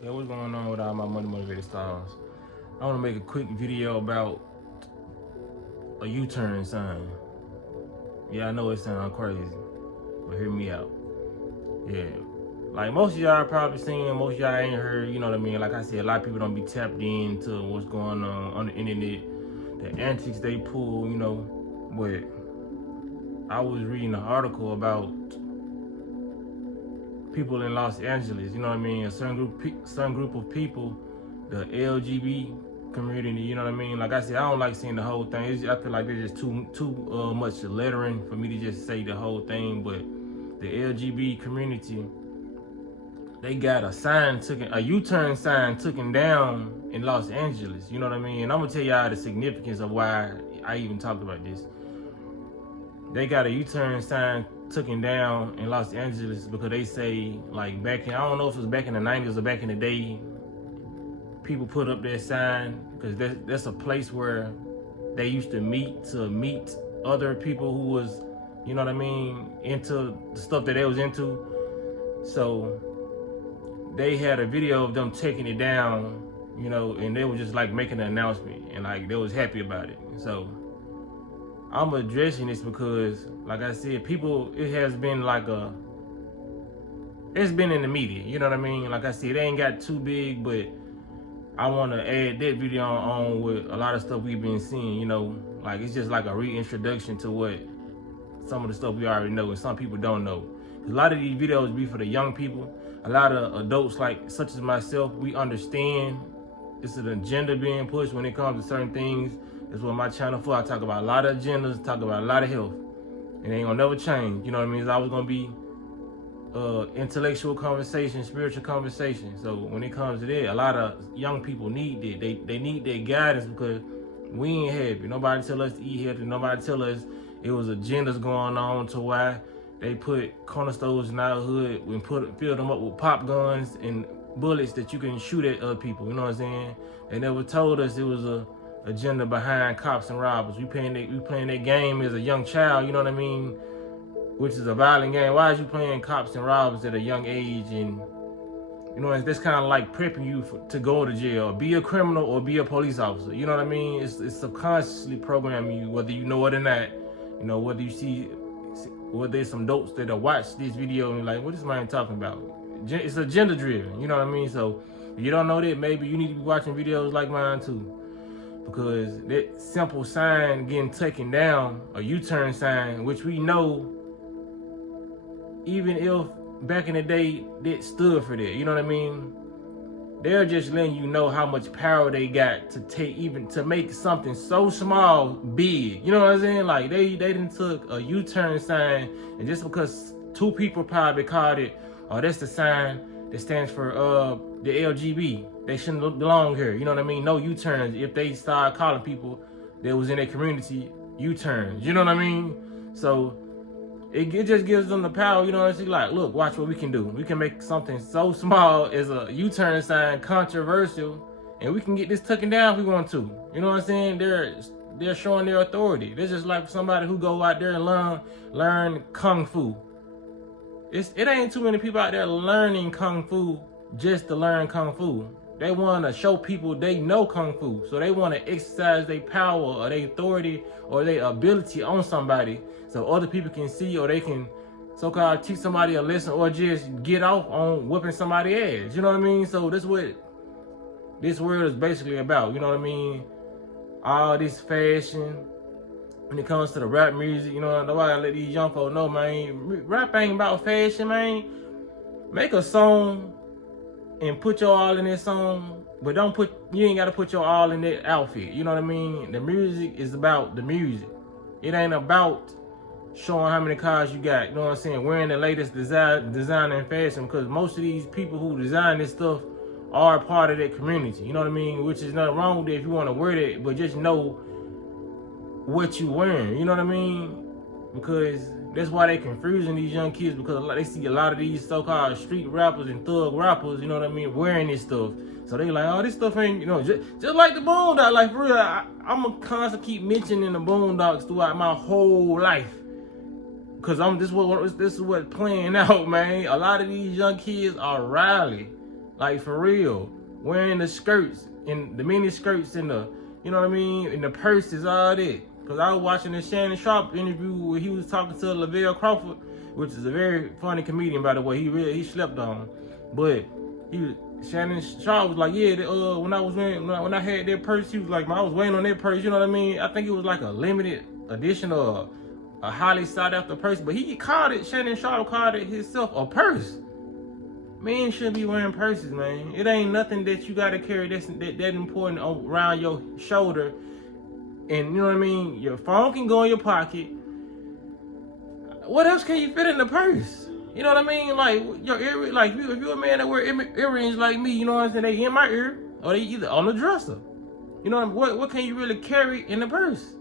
Okay, what's going on with all my money motivated stars? I want to make a quick video about a U-turn sign. Yeah, I know it sounds crazy, but hear me out. Yeah, like most of y'all probably seen, most of y'all ain't heard. You know what I mean? Like I said, a lot of people don't be tapped into what's going on the internet, the antics they pull. But I was reading an article about people in Los Angeles, you know what I mean? A certain group of people, the LGBT community, you know what I mean? Like I said, I don't like seeing the whole thing. I feel like there's just too much lettering for me to just say the whole thing. But the LGBT community, they got a U-turn sign taken down in Los Angeles, you know what I mean? And I'm gonna tell y'all the significance of why I even talked about this. They got a U-turn sign taken down in Los Angeles because they say, like, back in, I don't know if it was back in the 90s or back in the day, people put up that sign because that's a place where they used to meet other people who was, you know what I mean, into the stuff that they was into. So they had a video of them taking it down, and they were just like making an announcement and like they was happy about it. So I'm addressing this because, like I said, it's been in the media, you know what I mean? Like I said, they ain't got too big, but I want to add that video on with a lot of stuff we've been seeing, like it's just like a reintroduction to what some of the stuff we already know and some people don't know. A lot of these videos be for the young people. A lot of adults, like such as myself, we understand it's an agenda being pushed when it comes to certain things. That's what my channel for. I talk about a lot of agendas, talk about a lot of health. It ain't gonna never change. You know what I mean? It's always gonna be intellectual conversation, spiritual conversation. So when it comes to that, a lot of young people need that. They need that guidance because we ain't happy. Nobody tell us to eat healthy. Nobody tell us it was agendas going on to why they put corner stores in our hood and fill them up with pop guns and bullets that you can shoot at other people. You know what I'm saying? They never told us it was a agenda behind cops and robbers. We playing that game as a young child, you know what I mean? Which is a violent game. Why is you playing cops and robbers at a young age? And that's kind of like prepping you to go to jail, be a criminal or be a police officer. You know what I mean? It's subconsciously programming you, whether you know it or not. Whether you see, whether there's some dopes that watch this video and like, what is this man talking about? It's agenda driven. You know what I mean? So if you don't know that, maybe you need to be watching videos like mine too. Because that simple sign getting taken down, a U-turn sign, which we know, even if back in the day that stood for that, you know what I mean? They're just letting you know how much power they got to make something so small big. You know what I'm saying? Like they done took a U-turn sign, and just because two people probably called it, oh, that's the sign that stands for the LGBT. They shouldn't belong here. You know what I mean? No U-turns. If they start calling people that was in their community U-turns, you know what I mean? So it just gives them the power. You know what I'm saying? Like, look, watch what we can do. We can make something so small as a U-turn sign controversial, and we can get this taken down if we want to. You know what I'm saying? They're showing their authority. They're just like somebody who go out there and learn kung fu. It ain't too many people out there learning kung fu just to learn kung fu. They want to show people they know kung fu, so they want to exercise their power or their authority or their ability on somebody, so other people can see, or they can so-called teach somebody a lesson, or just get off on whipping somebody's ass. You know what I mean? So that's what this world is basically about. You know what I mean? All this fashion. When it comes to the rap music, nobody let these young folks know, man. Rap ain't about fashion, man. Make a song and put your all in that song, but you ain't gotta put your all in that outfit. You know what I mean? The music is about the music. It ain't about showing how many cars you got. You know what I'm saying? Wearing the latest design and fashion, because most of these people who design this stuff are part of that community. You know what I mean? Which is nothing wrong with it if you want to wear that, but just know what you wearing. You know what I mean? Because that's why they confusing these young kids, because they see a lot of these so-called street rappers and thug rappers, you know what I mean, wearing this stuff. So they like, oh, this stuff ain't, just like the Boondocks. Like, for real, I'm gonna constantly keep mentioning the Boondocks throughout my whole life, because this is what playing out, man. A lot of these young kids are rowdy. Like for real. Wearing the skirts and the mini skirts and the, you know what I mean, and the purses, all that. Cause I was watching the Shannon Sharp interview where he was talking to Lavelle Crawford, which is a very funny comedian, by the way. He slept on, but Shannon Sharp was like, yeah, when I had that purse, he was like, I was waiting on that purse. You know what I mean? I think it was like a limited edition or a highly sought after purse, but Shannon Sharp called it himself a purse. Men shouldn't be wearing purses, man. It ain't nothing that you gotta carry that important around your shoulder. And you know what I mean? Your phone can go in your pocket. What else can you fit in the purse? You know what I mean? Like your ear, like if you're a man that wear earrings like me, you know what I'm saying? They in my ear or they either on the dresser. You know what can you really carry in the purse?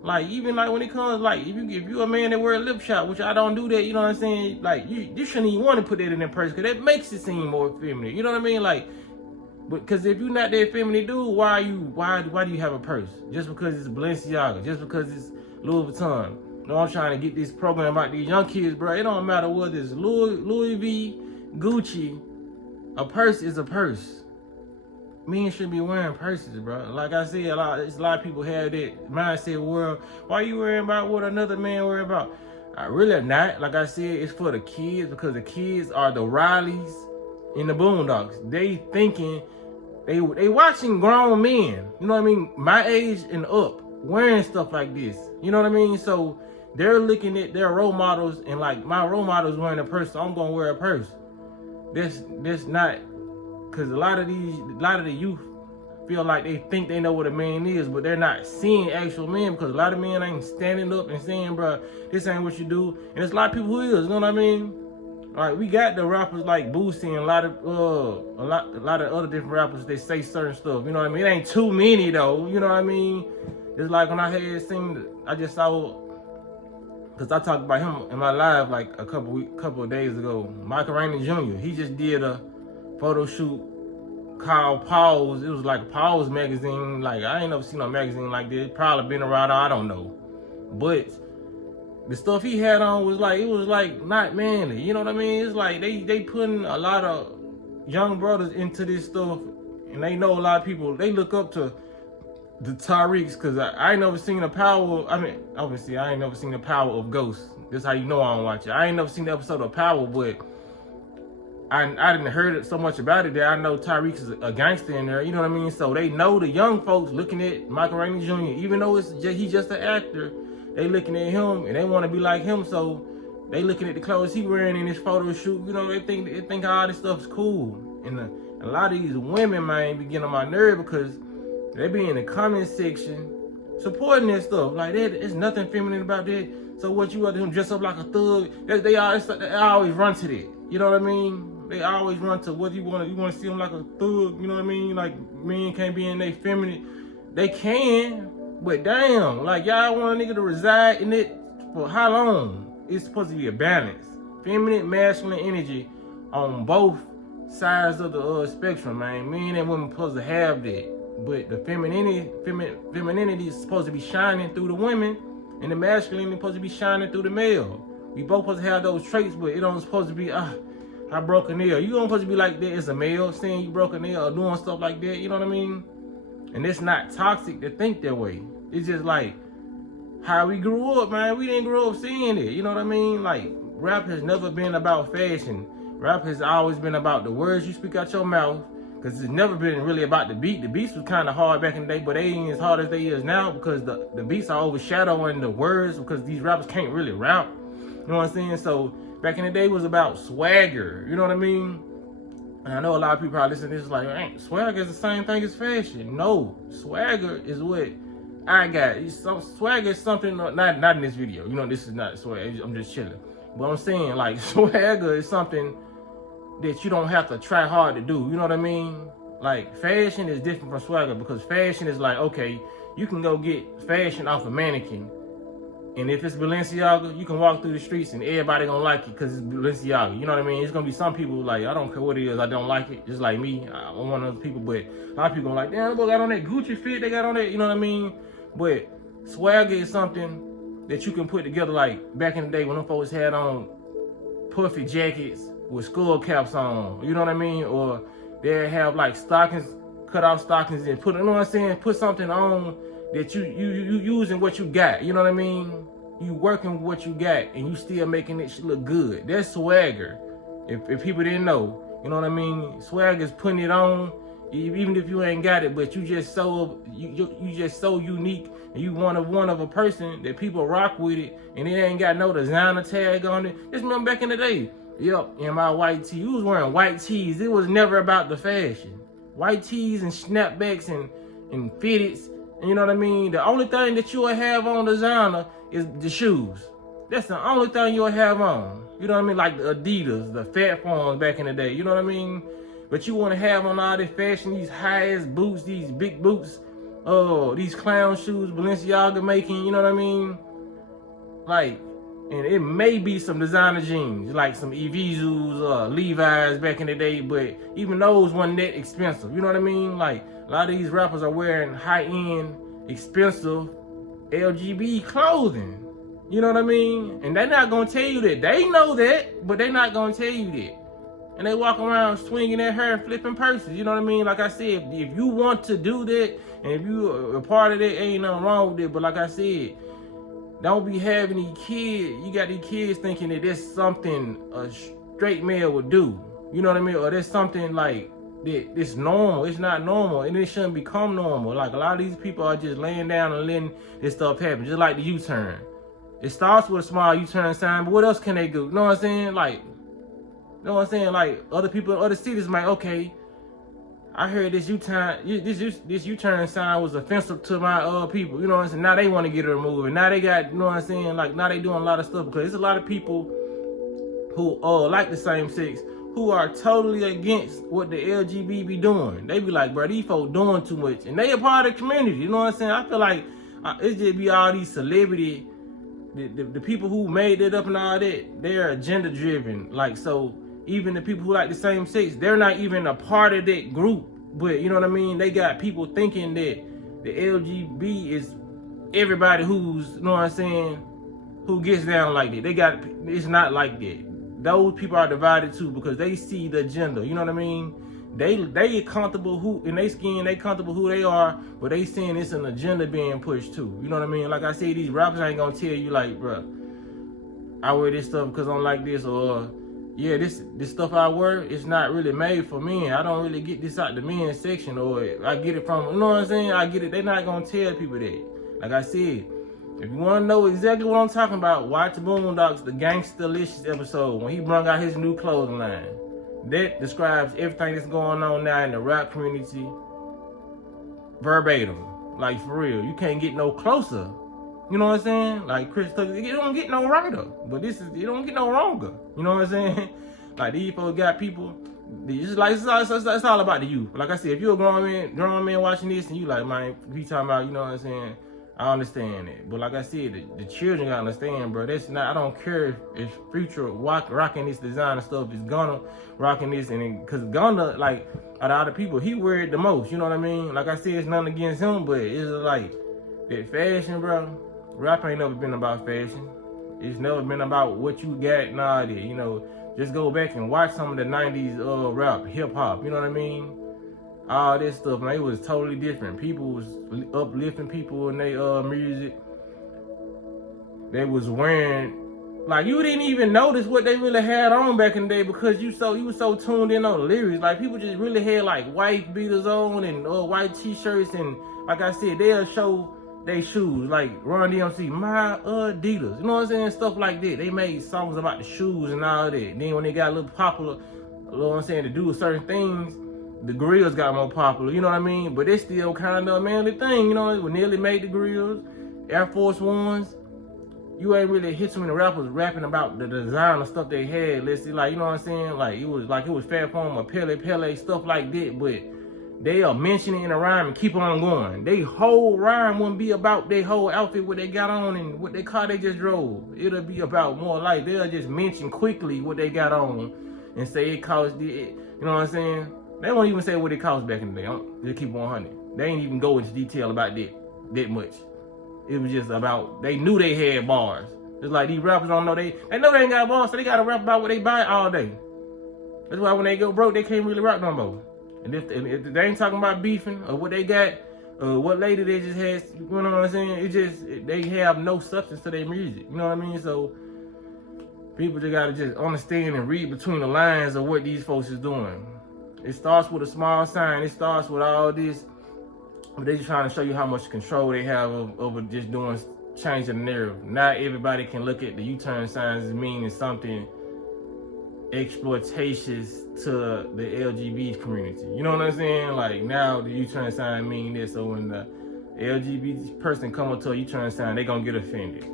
Like even like when it comes like if you a man that wear a lip shot, which I don't do that, you know what I'm saying? Like you shouldn't even want to put that in the purse because that makes it seem more feminine. You know what I mean? Like, because if you're not that feminine dude, why do you have a purse? Just because it's Balenciaga, just because it's Louis Vuitton. No, I'm trying to get this program about these young kids, bro. It don't matter whether it's Louis V, Gucci. A purse is a purse. Men should be wearing purses, bro. Like I said, a lot of people have that mindset. Well, why you worrying about what another man worry about? I really not. Like I said, it's for the kids because the kids are the Rileys in the Boondocks. They thinking they watching grown men. You know what I mean? My age and up wearing stuff like this. You know what I mean? So they're looking at their role models and like my role model is wearing a purse, so I'm gonna wear a purse. That's not. Because a lot of the youth feel like they think they know what a man is, but they're not seeing actual men because a lot of men ain't standing up and saying, bro, this ain't what you do. And there's a lot of people who is, you know what I mean? Like we got the rappers like Boosie and a lot of other different rappers that say certain stuff. You know what I mean? It ain't too many though. You know what I mean? It's like when I had seen, I just saw, because I talked about him in my live like a couple of days ago. Michael Rainey Jr. He just did a photo shoot called Pause. It was like Pause magazine. Like I ain't never seen a magazine like this. Probably been around, I don't know. But the stuff he had on was like, it was like not manly. You know what I mean? It's like they putting a lot of young brothers into this stuff, and they know a lot of people. They look up to the Tariqs because I ain't never seen the power. I mean, obviously I ain't never seen the power of Ghost. That's how you know I don't watch it. I ain't never seen the episode of Power, but I didn't heard so much about it that I know Tyreek is a gangster in there, you know what I mean? So they know the young folks looking at Michael Rainey Jr., even though he's just an actor, they looking at him and they want to be like him, so they looking at the clothes he wearing in his photo shoot, you know, they think all this stuff's cool. And a lot of these women, man, be getting on my nerve because they be in the comment section supporting that stuff. Like, there's nothing feminine about that. So what you want to do, dress up like a thug? They always run to that, you know what I mean? They always run to what you want to see them like a thug, you know what I mean? Like men can't be in their feminine. They can, but damn, like y'all want a nigga to reside in it for how long? It's supposed to be a balance. Feminine, masculine energy on both sides of the spectrum, man. Men and women supposed to have that. But the femininity is supposed to be shining through the women, and the masculinity is supposed to be shining through the male. We both supposed to have those traits, but it don't supposed to be, I broke a nail. You don't supposed to be like that as a male, saying you broke a nail or doing stuff like that, you know what I mean? And it's not toxic to think that way. It's just like how we grew up, man. We didn't grow up seeing it, you know what I mean? Like, rap has never been about fashion. Rap has always been about the words you speak out your mouth, because it's never been really about the beat. The beats was kind of hard back in the day, but they ain't as hard as they is now because the beats are overshadowing the words because these rappers can't really rap. You know what I'm saying? So back in the day, it was about swagger. You know what I mean? And I know a lot of people probably listen to this like, ain't swagger is the same thing as fashion. No, swagger is what I got. Swagger is something, not in this video. You know, this is not swagger. I'm just chilling. But I'm saying, like, swagger is something that you don't have to try hard to do. You know what I mean? Like, fashion is different from swagger because fashion is like, okay, you can go get fashion off a mannequin. And if it's Balenciaga, you can walk through the streets and everybody gonna like it because it's Balenciaga. You know what I mean? It's gonna be some people like, I don't care what it is, I don't like it. Just like me, I'm one of those people, but a lot of people gonna like, damn, they got on that Gucci fit, they got on that, you know what I mean? But swagger is something that you can put together like back in the day when them folks had on puffy jackets with skull caps on, you know what I mean? Or they have like stockings, cut off stockings and put, you know what I'm saying? Put something on that you using what you got, you know what I mean? You working with what you got and you still making it look good. That's swagger. If people didn't know, you know what I mean? Swagger is putting it on, even if you ain't got it, but you just so unique and you one of a person that people rock with it, and it ain't got no designer tag on it. Just remember back in the day, in my white tee, you was wearing white tees. It was never about the fashion. White tees and snapbacks and fitteds, and you know what I mean? The only thing that you'll have on designer is the shoes. That's the only thing you'll have on. You know what I mean? Like the Adidas, the Fat Forms back in the day. You know what I mean? But you want to have on all this fashion, these high-ass boots, these big boots, these clown shoes Balenciaga making, you know what I mean? Like, and it may be some designer jeans, like some Evisus, Levi's back in the day, but even those weren't that expensive. You know what I mean? Like, a lot of these rappers are wearing high-end, expensive LGBT clothing. You know what I mean? And they're not going to tell you that. They know that, but they're not going to tell you that. And they walk around swinging their hair and flipping purses. You know what I mean? Like I said, if you want to do that, and if you are a part of that, ain't nothing wrong with it. But like I said, don't be having these kids. You got these kids thinking that that's something a straight male would do. You know what I mean? Or that's something like that it's normal. It's not normal, and it shouldn't become normal. Like, a lot of these people are just laying down and letting this stuff happen, just like the U-turn. It starts with a small U-turn sign, but what else can they do? You know what I'm saying? Like, you know what I'm saying? Like, other people in other cities might, okay, I heard this U-turn sign was offensive to my people. You know what I'm saying? Now they want to get it removed. And now they got, you know what I'm saying? Like, now they doing a lot of stuff, because there's a lot of people who like the same sex who are totally against what the LGBT be doing. They be like, bro, these folks doing too much. And they a part of the community. You know what I'm saying? I feel like it just be all these celebrity, the people who made it up and all that, they're agenda driven. Like, so even the people who like the same sex, they're not even a part of that group. But you know what I mean? They got people thinking that the LGBT is everybody who's, you know what I'm saying, who gets down like that. It's not like that. Those people are divided too, because they see the agenda. You know what I mean? They comfortable who in their skin, they comfortable who they are, but they seeing it's an agenda being pushed too. You know what I mean? Like I say, these rappers ain't gonna tell you like, bro, I wear this stuff because I'm like this, or yeah, this stuff I wear, it's not really made for men. I don't really get this out the men's section, or I get it from, you know what I'm saying? I get it. They're not gonna tell people that. Like I said, if you want to know exactly what I'm talking about, watch Boondocks, the Gangstalicious episode, when he brought out his new clothing line. That describes everything that's going on now in the rap community verbatim. Like, for real. You can't get no closer. You know what I'm saying? Like Chris Tucker, it don't get no righter. But it don't get no wronger. You know what I'm saying? Like, these folks got people, it's all about the youth. Like I said, if you're a grown man watching this and you like, man, we talking about, you know what I'm saying? I understand it, but like I said, the children gotta understand, bro. That's not. I don't care if Future rocking this designer stuff, is Gunna rocking this, and because Gunna, like, out of other people, he wear it the most. You know what I mean? Like I said, it's nothing against him, but it's like that fashion, bro. Rap ain't never been about fashion. It's never been about what you got nowadays. You know, just go back and watch some of the '90s rap, hip hop. You know what I mean? All this stuff, man, it was totally different. People was uplifting people in their music. They was wearing, like, you didn't even notice what they really had on back in the day, because you was so tuned in on the lyrics. Like, people just really had like white beaters on and white t-shirts, and like I said, they'll show they shoes, like Run DMC, my Adidas, you know what I'm saying, stuff like that. They made songs about the shoes and all that. Then when they got a little popular, you know what I'm saying, to do certain things, the grills got more popular, you know what I mean? But it's still kind of a manly thing, you know? When Nelly made the grills, Air Force Ones, you ain't really hit too many rappers rapping about the design of stuff they had. Let's see, like, you know what I'm saying? Like, it was Fat Form or Pele, stuff like that, but they'll mention it in a rhyme and keep on going. They whole rhyme wouldn't be about their whole outfit, what they got on and what they car they just drove. It'll be about more like, they'll just mention quickly what they got on and say it cost it, you know what I'm saying? They won't even say what it cost back in the day. They keep 100. They ain't even go into detail about that much. It was just about, they knew they had bars. It's like these rappers don't know, they know they ain't got bars, so they gotta rap about what they buy all day. That's why when they go broke, they can't really rock no more. And if they ain't talking about beefing or what they got, what lady they just had, you know what I'm saying? They have no substance to their music. You know what I mean? So people just gotta just understand and read between the lines of what these folks is doing. It starts with a small sign. It starts with all this, but they just trying to show you how much control they have over just changing the narrative. Not everybody can look at the U-turn signs as meaning something exploitations to the LGBT community. You know what I'm saying? Like now the U-turn sign mean this, so when the LGBT person come up to a U-turn sign, they gonna get offended.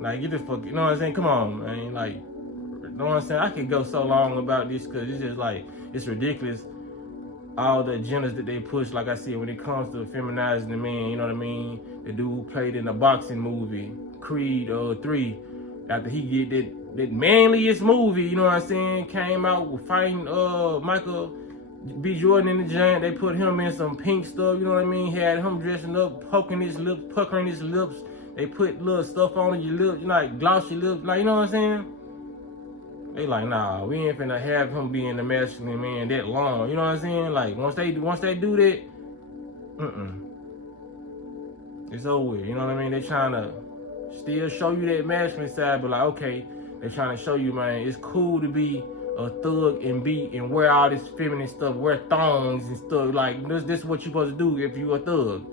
Like get the fuck, you know what I'm saying? Come on, man. Like, you know what I'm saying? I could go so long about this because it's just like, it's ridiculous. All the agendas that they push, like I said, when it comes to feminizing the man, you know what I mean? The dude who played in a boxing movie, Creed 3, after he get that manliest movie, you know what I'm saying, came out with fighting Michael B. Jordan in the giant. They put him in some pink stuff, you know what I mean? Had him dressing up, poking his lips, puckering his lips. They put little stuff on your lips, you know, like gloss your lips, like, you know what I'm saying? They like, nah, we ain't finna have him being the masculine man that long, you know what I'm saying? Like once they do that, it's over with, you know what I mean? They trying to still show you that masculine side, but like, okay, they're trying to show you, man, it's cool to be a thug and wear all this feminine stuff, wear thongs and stuff. Like, this is what you're supposed to do if you a thug.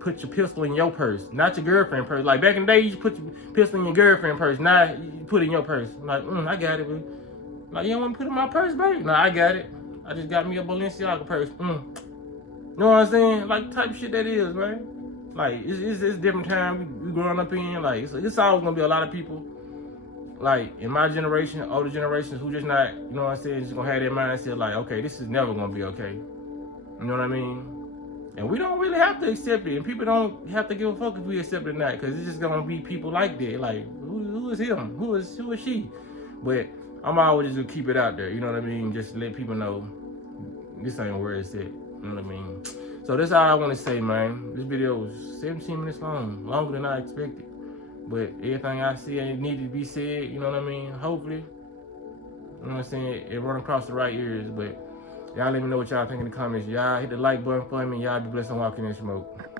Put your pistol in your purse, not your girlfriend purse. Like, back in the day, you put your pistol in your girlfriend purse. Now, you put it in your purse. I'm like, I got it, baby. Like, you don't want to put it in my purse, baby? No, I got it. I just got me a Balenciaga purse. You know what I'm saying? Like, type of shit that is, man. Like, it's different time we growing up in. Like, it's always going to be a lot of people, like, in my generation, older generations, who just not, you know what I'm saying, just going to have their mindset like, okay, this is never going to be okay. You know what I mean? And we don't really have to accept it. And people don't have to give a fuck if we accept it or not. Because it's just going to be people like that. Like, who is him? Who is she? But I'm always just going to keep it out there. You know what I mean? Just to let people know this ain't where it's at. You know what I mean? So that's all I want to say, man. This video was 17 minutes long. Longer than I expected. But everything I see ain't needed to be said. You know what I mean? Hopefully. You know what I'm saying? It run across the right ears. But y'all let me know what y'all think in the comments. Y'all hit the like button for me. Y'all be blessed on walking in smoke.